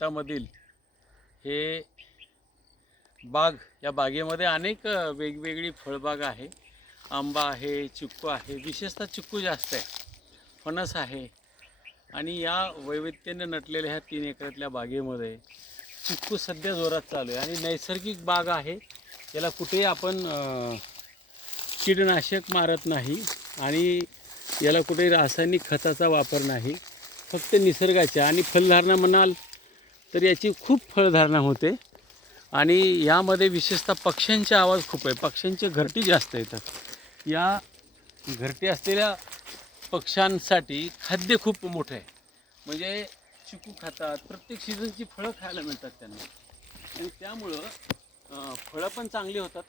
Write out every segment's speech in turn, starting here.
शेतामधील हे बाग, या बागेमध्ये अनेक वेगवेगळी फळबाग आहे. आंबा आहे, चिक्कू आहे, विशेषतः चिक्कू जास्त आहे, फणस आहे. आणि या वैविध्याने नटलेल्या ह्या 3 एकरातल्या बागेमध्ये चिक्कू सध्या जोरात चालू आहे. आणि नैसर्गिक बाग आहे, याला कुठेही आपण कीटनाशक मारत नाही आणि याला कुठेही रासायनिक खताचा वापर नाही, फक्त निसर्गाच्या. आणि फलधारणा म्हणाल तर याची खूप फळधारणा होते. आणि यामध्ये विशेषतः पक्ष्यांचे आवाज खूप आहे, पक्ष्यांचे घरटी जास्त येतात. या घरटी असलेल्या पक्ष्यांसाठी खाद्य खूप मोठं आहे. म्हणजे चिकू खातात, प्रत्येक सीझनची फळं खायला मिळतात त्यांना. आणि त्यामुळं फळं पण चांगली होतात.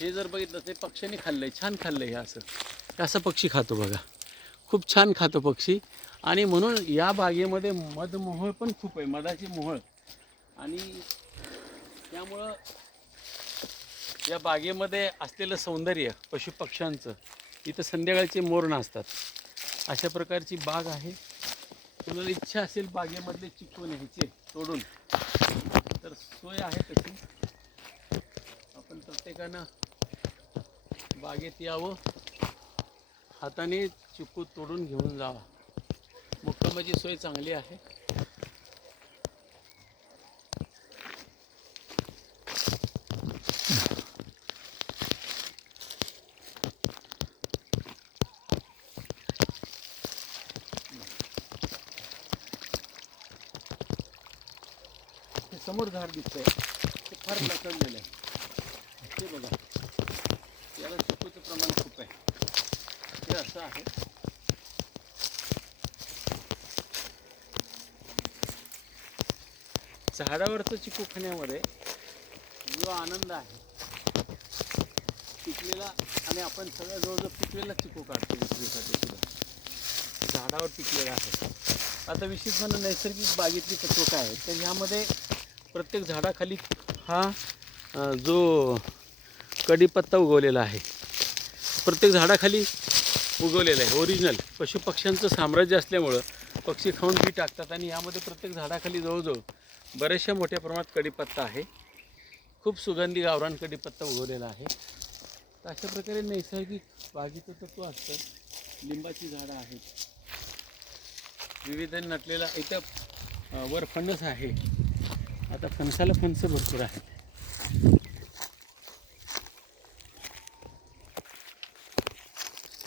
हे जर बघितलं ते पक्ष्यांनी खाल्लं आहे, छान खाल्लं आहे. हे असं पक्षी खातो बघा, खूप छान खातो पक्षी. आणि म्हणून या बागेमध्ये मधमोहोळ पण खूप आहे, मधाची मोहोळ. आणि त्यामुळं या बागेमध्ये असलेलं सौंदर्य पशुपक्ष्यांचं, इथं संध्याकाळचे मोर नाचतात, अशा प्रकारची बाग आहे. कोणाला इच्छा असेल बागेमधले चिक्कू न्यायचे तोडून, तर सोय आहे तशी. आपण प्रत्येकानं बागेत यावं, हाताने चिक्कू तोडून घेऊन जावा. मुक्कामाची सोय चांगली आहे. समोर झाड दिसतंय, ते फार लचडलेलं आहे. ते बघा, याला चिक्कूचं प्रमाण खूप आहे. हे असं आहे. झाडावरचं चिक्कू खाण्यामध्ये जो आनंद आहे, पिकलेला, आणि आपण सगळं जवळजवळ पिकलेला चिक्कू काढतो विक्रीसाठी सुद्धा, झाडावर पिकलेला आहे. आता विशेष म्हणून नैसर्गिक बागेतली तत्व काय आहे, तर ह्यामध्ये प्रत्येक झाडाखाली हा जो कढीपत्ता उगवलेला आहे, प्रत्येक झाडाखाली उगवलेला आहे. ओरिजिनल पशुपक्ष्यांचं साम्राज्य असल्यामुळं पक्षी खाऊन बी टाकतात. आणि यामध्ये प्रत्येक झाडाखाली जवळजवळ बऱ्याचशा मोठ्या प्रमाणात कढीपत्ता आहे. खूप सुगंधी गावरान कढीपत्ता उगवलेला आहे. तर अशा प्रकारे नैसर्गिक बागेचं तत्व असतं. लिंबाची झाडं आहेत, विविध नटलेला. इथं वर फणस आहे. आता फणसाला फणस भरपूर आहे.